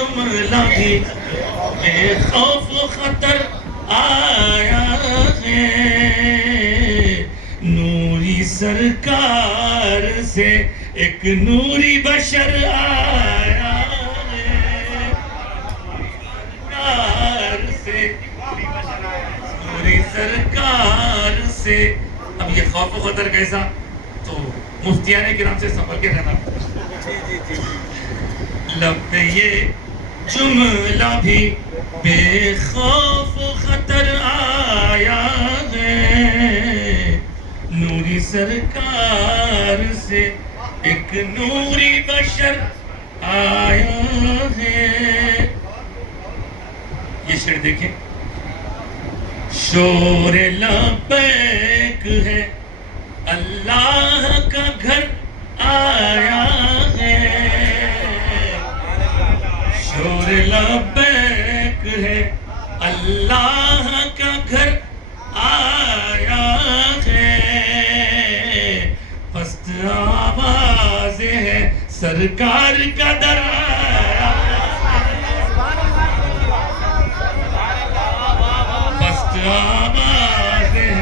جملہ بھی بے خوف و خطر آیا ہے، نوری سرکار سے ایک نوری بشر آیا ہے، سرکار سے نوری سرکار سے۔ اب یہ خوف و خطر کیسا؟ تو مفتیان کرام سے سنبھل کے رہنا۔ لب پہ یہ جملہ بھی بے خوف و خطر آیا ہے، نوری سرکار سے ایک نوری بشر آیا ہے۔ یہ شعر دیکھیں، شور لبیک ہے اللہ کا گھر آیا ہے، شور لبیک ہے اللہ کا گھر آیا ہے، پست آواز ہے سرکار کا در آیا ہے، پست آواز ہے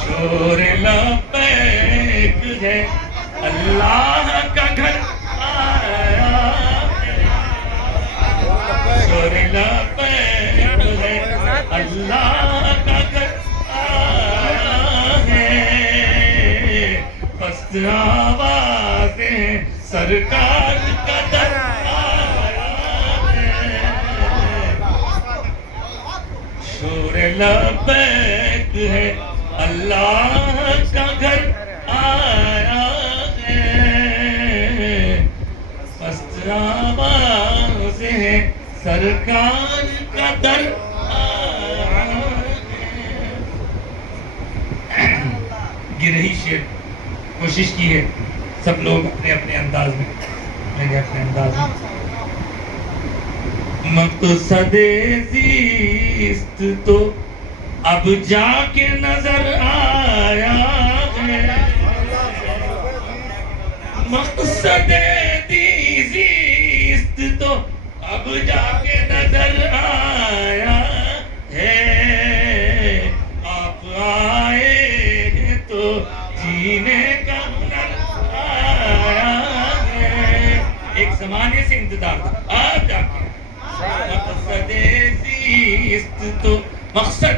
شور لبیک ہے اللہ کا گھر آیا ہے، شور لبیک ہے اللہ کا گھر آیا ہے، پست آواز ہے سرکار کا در آیا ہے، شور لبیک ہے اللہ کا گھر آیا ہے، پست آواز ہے سرکار کا در آیا ہے۔ یہ رہی شعر، کوشش کی ہے سب لوگ اپنے اپنے انداز میں، میں نے اپنے انداز میں۔ مقصد زیست تو اب جا کے نظر آیا ہے، مقصد زیست تو اب جا کے نظر آیا ہے، آپ آئے ہیں تو جینے کا ہنر آیا ہے، ایک زمانے سے انتظار تھا، آپ جا کے مقصد زیست تو مقصد